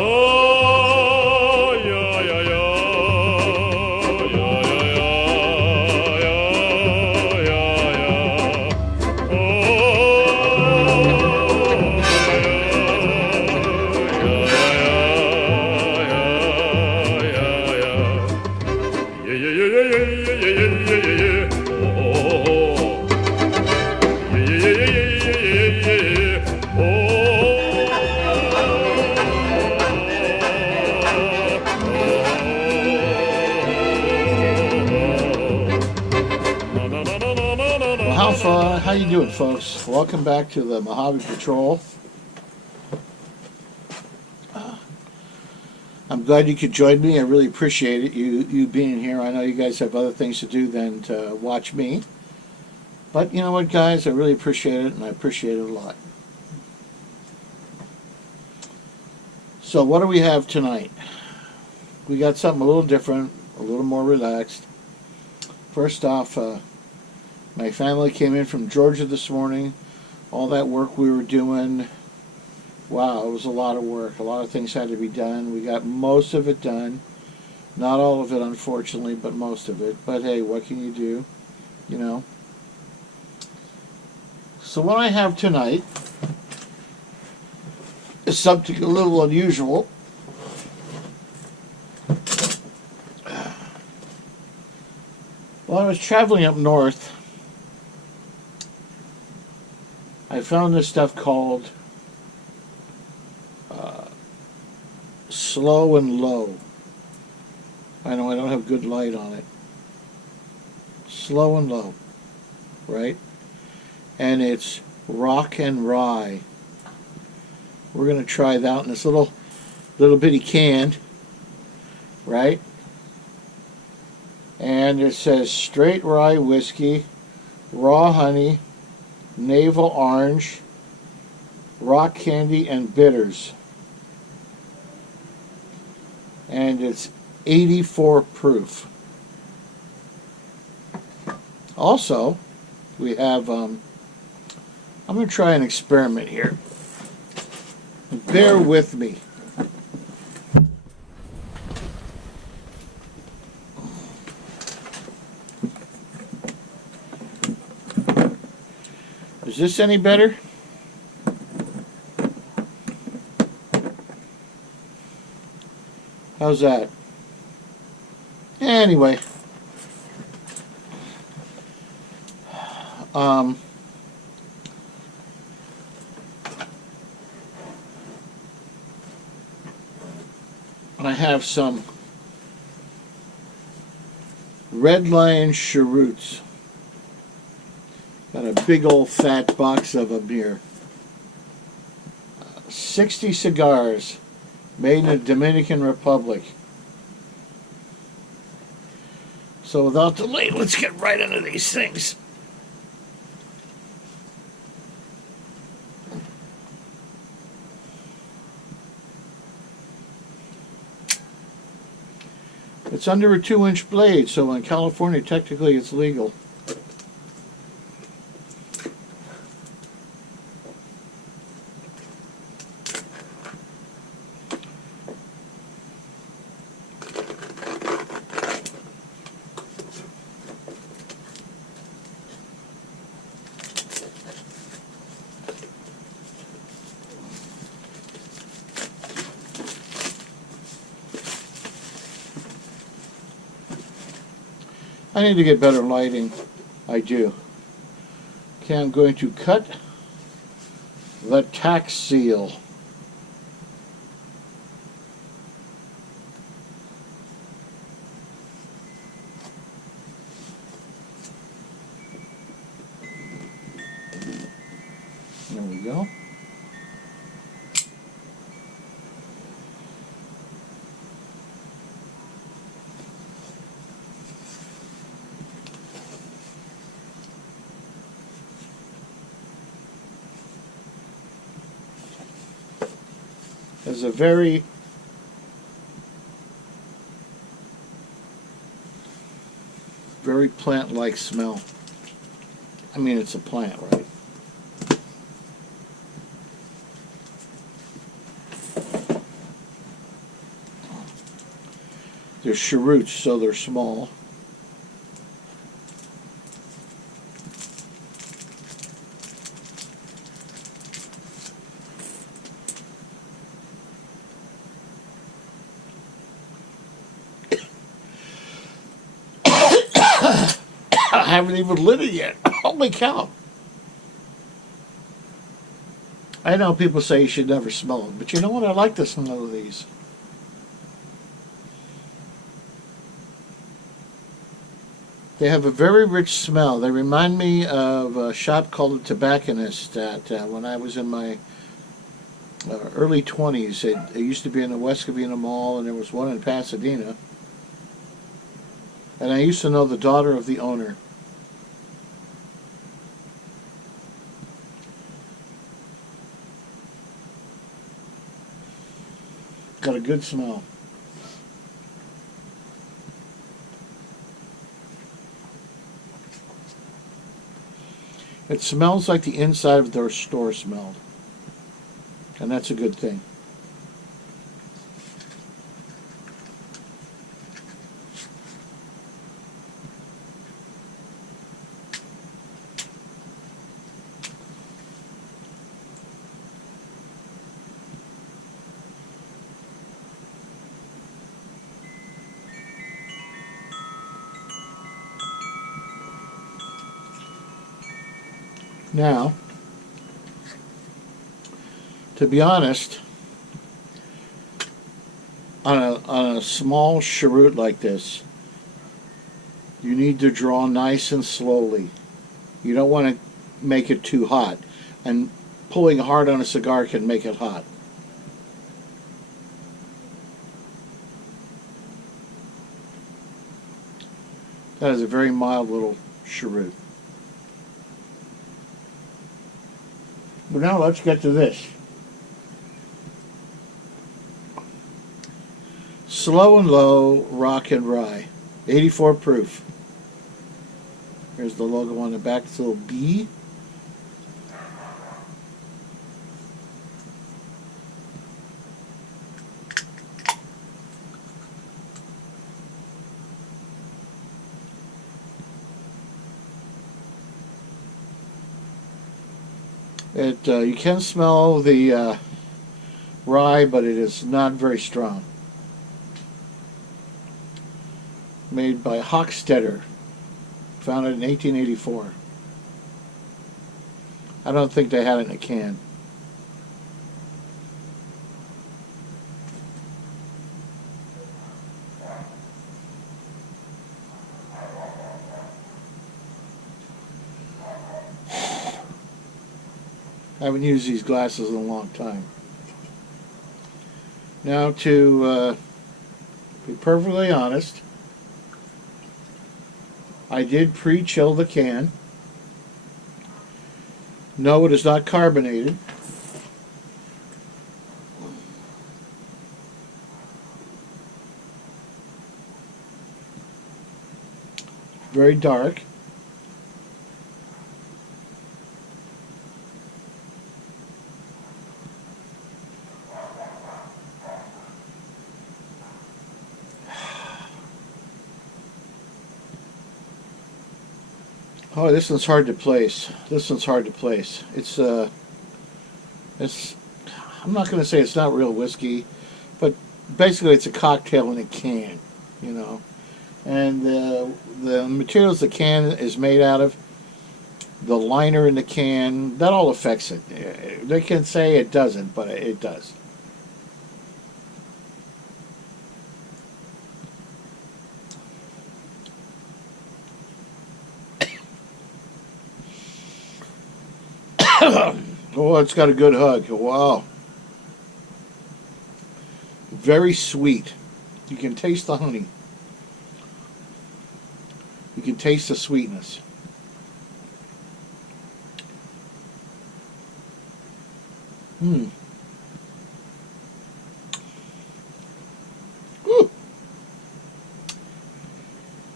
Oh, yeah, yeah, yeah. Yeah, yeah, yeah, yeah, yeah. How you doing, folks? Welcome back to the Mojave Patrol. I'm glad you could join me. I really appreciate it, you being here. I know you guys have other things to do than to watch me. But you know what, guys? I really appreciate it, and I appreciate it a lot. So what do we have tonight? We got something a little different, a little more relaxed. First off, my family came in from Georgia this morning. All that work we were doing, wow, it was a lot of work. A lot of things had to be done. We got most of it done. Not all of it, unfortunately, but most of it. But hey, what can you do? You know. So what I have tonight is something a little unusual. While I was traveling up north, I found this stuff called Slow and Low. I know I don't have good light on it. Slow and Low, right? And it's Rock and Rye. We're going to try that in this little bitty can, right? And it says straight rye whiskey, raw honey, navel orange, rock candy, and bitters. And it's 84 proof. Also, we have, I'm going to try an experiment here. Bear with me. Is this any better? How's that? Anyway. I have some Red Lion Cheroots. Got a big old fat box of them here. 60 cigars made in the Dominican Republic. So without delay, let's get right into these things. It's under a 2-inch blade, so in California technically it's legal. I need to get better lighting. I do. Okay, I'm going to cut the tax seal. There we go. There's a very plant-like smell. I mean, it's a plant, right? They're cheroots, so they're small. I haven't even lit it yet. Holy cow. I know people say you should never smell them, but you know what? I like the smell of these. They have a very rich smell. They remind me of a shop called The Tobacconist that when I was in my early 20s. It used to be in the West Covina Mall, and there was one in Pasadena. And I used to know the daughter of the owner. Got a good smell. It smells like the inside of their store smelled. And that's a good thing. Now, to be honest, on a small cheroot like this, you need to draw nice and slowly. You don't want to make it too hot, and pulling hard on a cigar can make it hot. That is a very mild little cheroot. But now let's get to this. Slow and Low Rock and Rye, 84 proof. Here's the logo on the back, it's a little B. You can smell the rye, but it is not very strong. Made by Hochstetter, founded in 1884. I don't think they had it in a can. I haven't used these glasses in a long time. Now to be perfectly honest, I did pre-chill the can. No, it is not carbonated. Very dark. Oh, this one's hard to place. This one's hard to place. It's I'm not going to say it's not real whiskey, but basically it's a cocktail in a can, you know. And the materials the can is made out of, the liner in the can, that all affects it. They can say it doesn't, but it does. Oh, it's got a good hug. Wow. Very sweet. You can taste the honey. You can taste the sweetness. Ooh.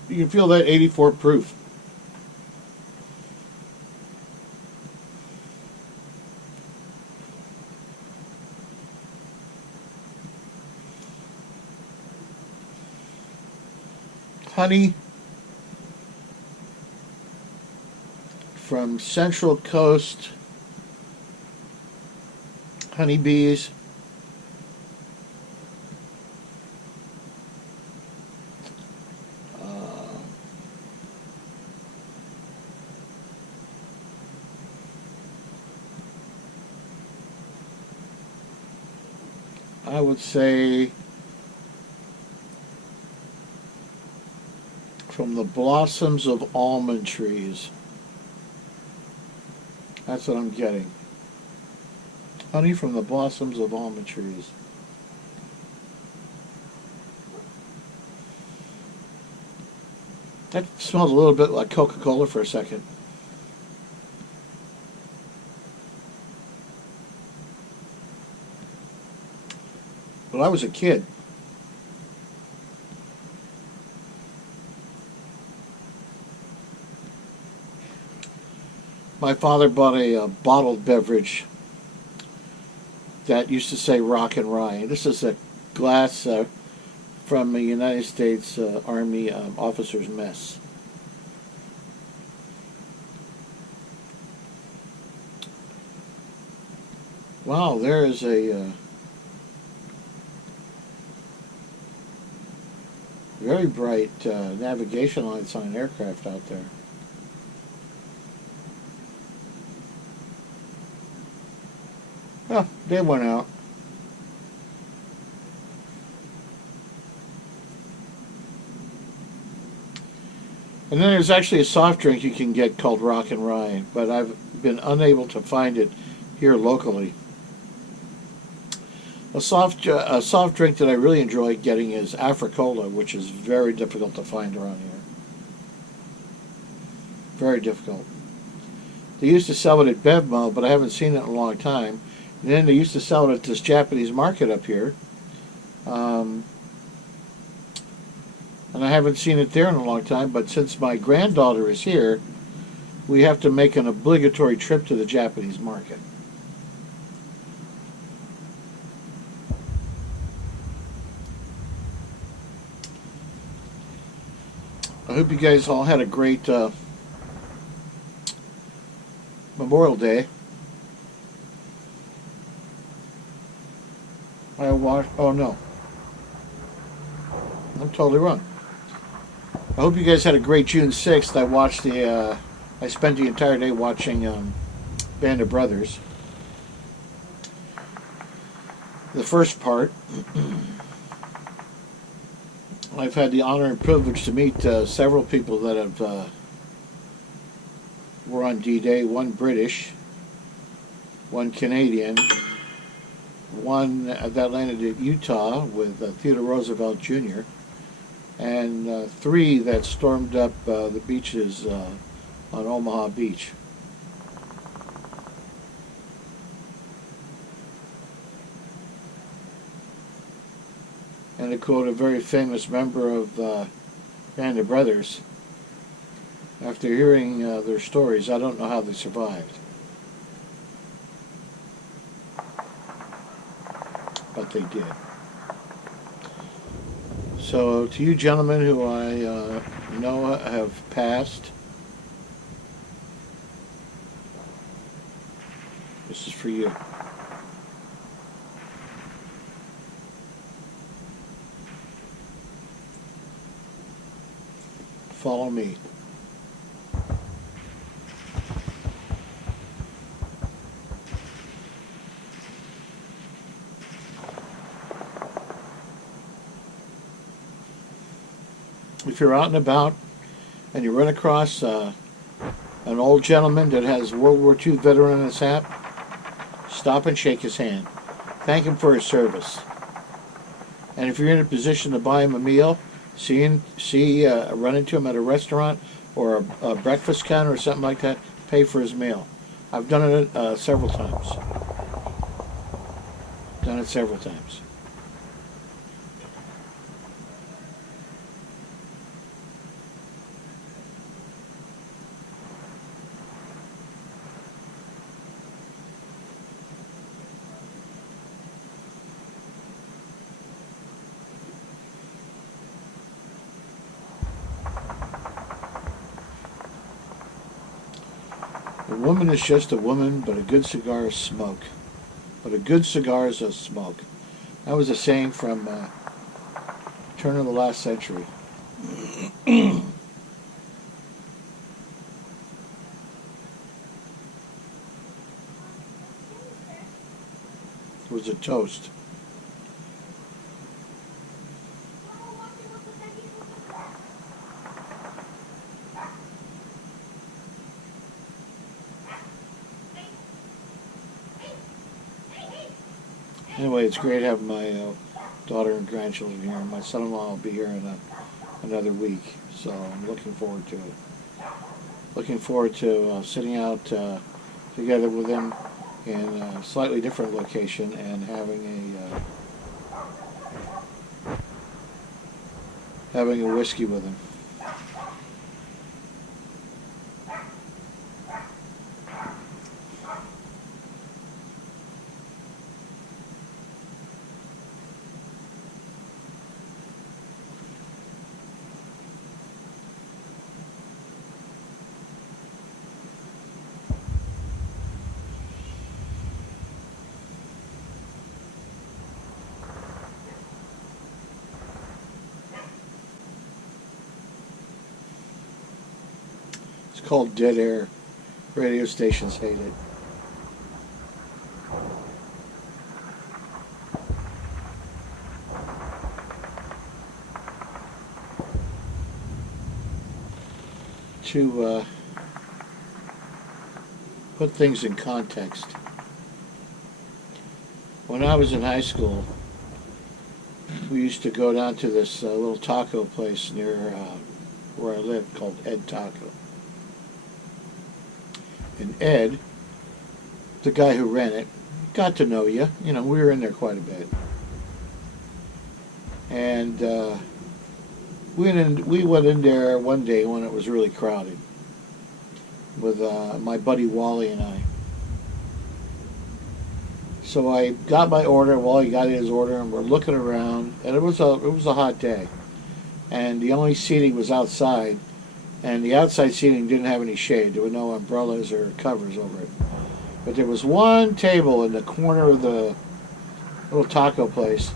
You can feel that 84 proof. honey from Central Coast honeybees. I would say from the blossoms of almond trees. That's what I'm getting. Honey from the blossoms of almond trees. That smelled a little bit like Coca-Cola for a second. When I was a kid, my father bought a bottled beverage that used to say Rock and Rye. This is a glass from a United States Army officer's mess. Wow, there is a very bright navigation lights on an aircraft out there. Oh, they went out. And then there's actually a soft drink you can get called Rock and Rye, but I've been unable to find it here locally. A soft drink that I really enjoy getting is Africola, which is very difficult to find around here. Very difficult. They used to sell it at Bevmo, but I haven't seen it in a long time. And then they used to sell it at this Japanese market up here. And I haven't seen it there in a long time, but since my granddaughter is here, we have to make an obligatory trip to the Japanese market. I hope you guys all had a great Memorial Day. Oh no, I'm totally wrong. I hope you guys had a great June 6th. I spent the entire day watching Band of Brothers. The first part. I've had the honor and privilege to meet several people that have were on D-Day. One British, one Canadian, one that landed at Utah with Theodore Roosevelt Jr., and three that stormed up the beaches on Omaha Beach. And to quote a very famous member of Band of Brothers, after hearing their stories, I don't know how they survived. But they did. So to you gentlemen who I know have passed, this is for you. Follow me. If you're out and about and you run across an old gentleman that has World War II veteran in his hat, stop and shake his hand. Thank him for his service. And if you're in a position to buy him a meal, run into him at a restaurant or a breakfast counter or something like that, pay for his meal. I've done it several times. Done it several times. woman is just a woman, but a good cigar is smoke. But a good cigar is a smoke. That was a saying from turn of the last century. It was a toast. Anyway, it's great having my daughter and grandchildren here. My son-in-law will be here in another week, so I'm looking forward to it. Looking forward to sitting out together with him in a slightly different location and having a whiskey with him. It's called Dead Air. Radio stations hate it. To put things in context, when I was in high school, we used to go down to this little taco place near where I lived called Ed Taco. And Ed, the guy who ran it, got to know you. You know, we were in there quite a bit. And we went in there one day when it was really crowded with my buddy Wally and I. So I got my order, Wally got his order, and we're looking around, and it was a hot day. And the only seating was outside, and the outside seating didn't have any shade. There were no umbrellas or covers over it. But there was one table in the corner of the little taco place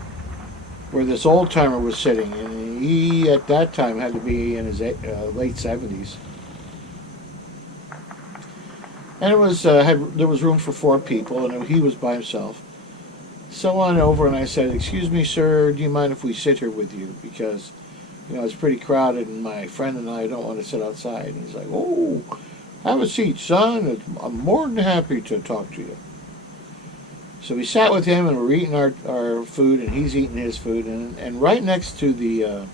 where this old timer was sitting, and he at that time had to be in his late 70s. And it was there was room for 4 people, and he was by himself. So I went over and I said, "Excuse me, sir, do you mind if we sit here with you? Because, you know, it's pretty crowded, and my friend and I don't want to sit outside." And he's like, "Oh, have a seat, son. I'm more than happy to talk to you." So we sat with him, and we're eating our food, and he's eating his food, and right next to the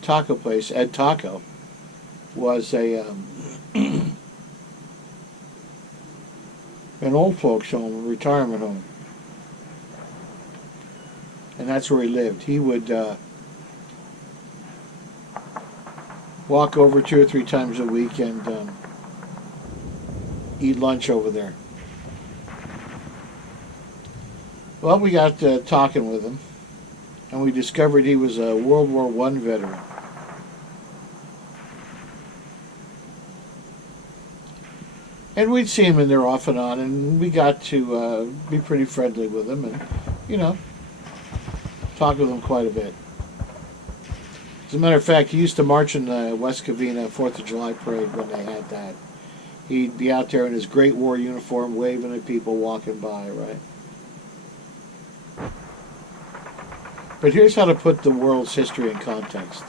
taco place, Ed Taco, was an old folks home, a retirement home, and that's where he lived. He would walk over 2 or 3 times a week and eat lunch over there. Well, we got talking with him, and we discovered he was a World War I veteran. And we'd see him in there off and on, and we got to be pretty friendly with him and, you know, talk with him quite a bit. As a matter of fact, he used to march in the West Covina 4th of July parade when they had that. He'd be out there in his Great War uniform waving at people walking by, right? But here's how to put the world's history in context.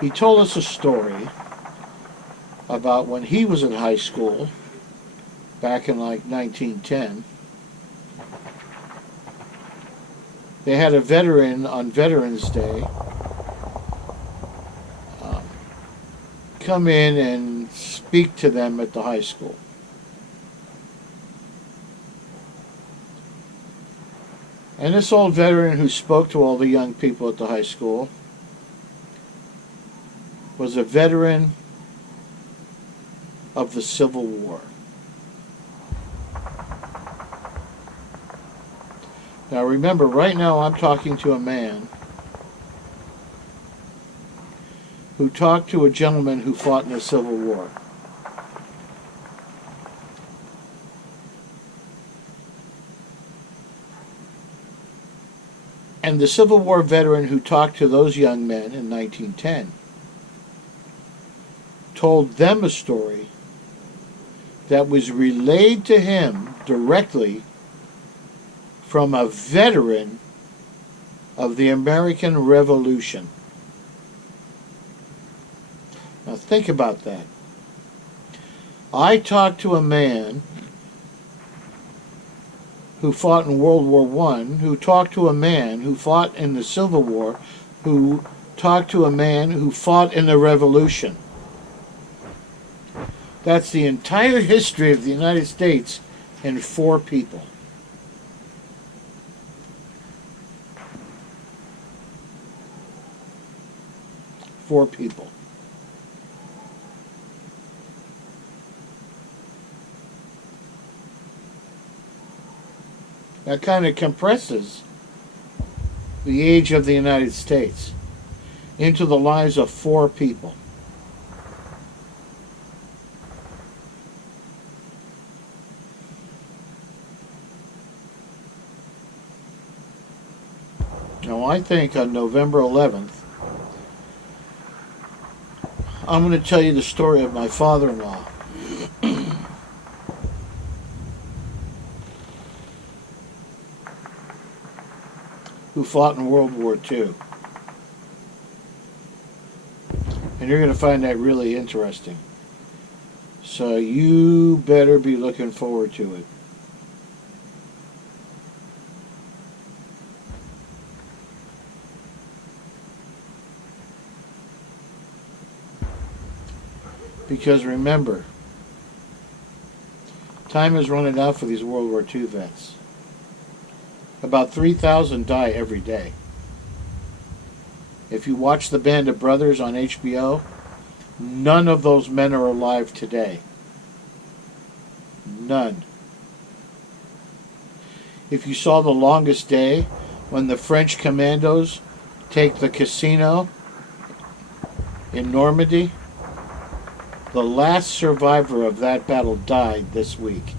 He told us a story about when he was in high school, back in like 1910. They had a veteran on Veterans Day come in and speak to them at the high school. And this old veteran who spoke to all the young people at the high school was a veteran of the Civil War. Now remember, right now I'm talking to a man who talked to a gentleman who fought in the Civil War. And the Civil War veteran who talked to those young men in 1910 told them a story that was relayed to him directly from a veteran of the American Revolution. Now think about that. I talked to a man who fought in World War I, who talked to a man who fought in the Civil War, who talked to a man who fought in the Revolution. That's the entire history of the United States in 4 people. Four people. That kind of compresses the age of the United States into the lives of 4 people. Now I think on November 11th, I'm going to tell you the story of my father-in-law. Who fought in World War II. And you're going to find that really interesting. So you better be looking forward to it. Because remember, time is running out for these World War II vets. About 3,000 die every day. If you watch The Band of Brothers on HBO, none of those men are alive today. None. If you saw The Longest Day, when the French commandos take the casino in Normandy, the last survivor of that battle died this week.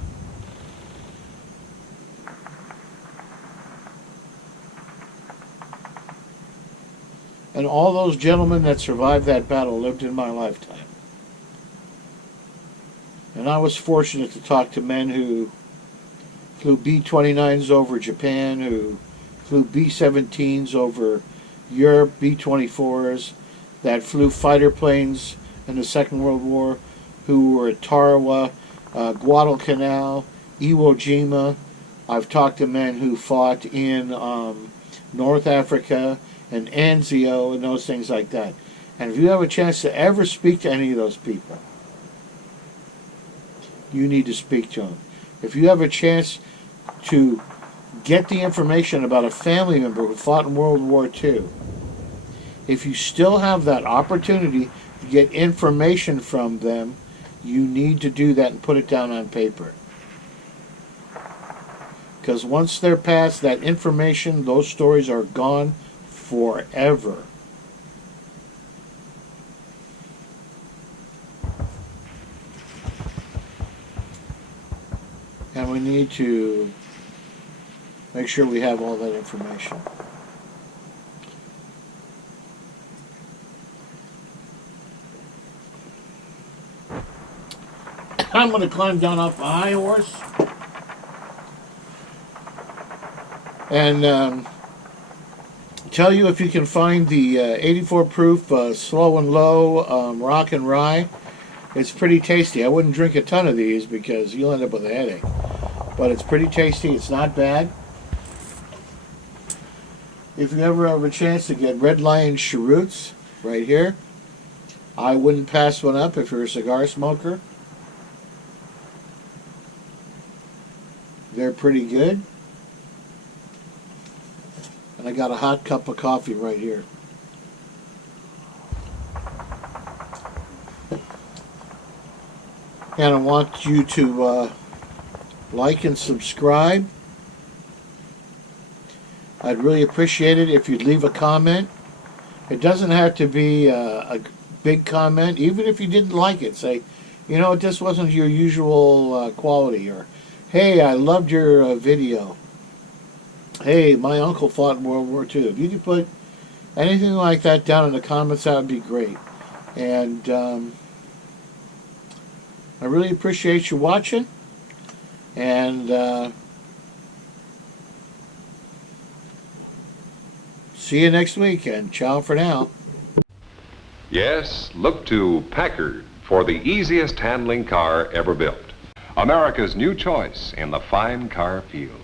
And all those gentlemen that survived that battle lived in my lifetime. And I was fortunate to talk to men who flew B-29s over Japan, who flew B-17s over Europe, B-24s, that flew fighter planes in the Second World War, who were at Tarawa, Guadalcanal, Iwo Jima. I've talked to men who fought in North Africa, and Anzio, and those things like that. And if you have a chance to ever speak to any of those people, you need to speak to them. If you have a chance to get the information about a family member who fought in World War II, if you still have that opportunity to get information from them, you need to do that and put it down on paper. Because once they're past that information, those stories are gone forever. And we need to make sure we have all that information. I'm going to climb down off my high horse and tell you if you can find the 84 proof slow and low Rock and Rye. It's pretty tasty. I wouldn't drink a ton of these because you'll end up with a headache. But it's pretty tasty. It's not bad. If you ever have a chance to get Red Lion Cheroots right here, I wouldn't pass one up if you're a cigar smoker. They're pretty good. And I got a hot cup of coffee right here. And I want you to like and subscribe. I'd really appreciate it if you'd leave a comment. It doesn't have to be big comment, even if you didn't like it. Say, you know, this wasn't your usual quality, or, hey, I loved your video. Hey, my uncle fought in World War II. If you could put anything like that down in the comments, that would be great. And I really appreciate you watching. And see you next week, and ciao for now. Yes, look to Packard for the easiest handling car ever built. America's new choice in the fine car field.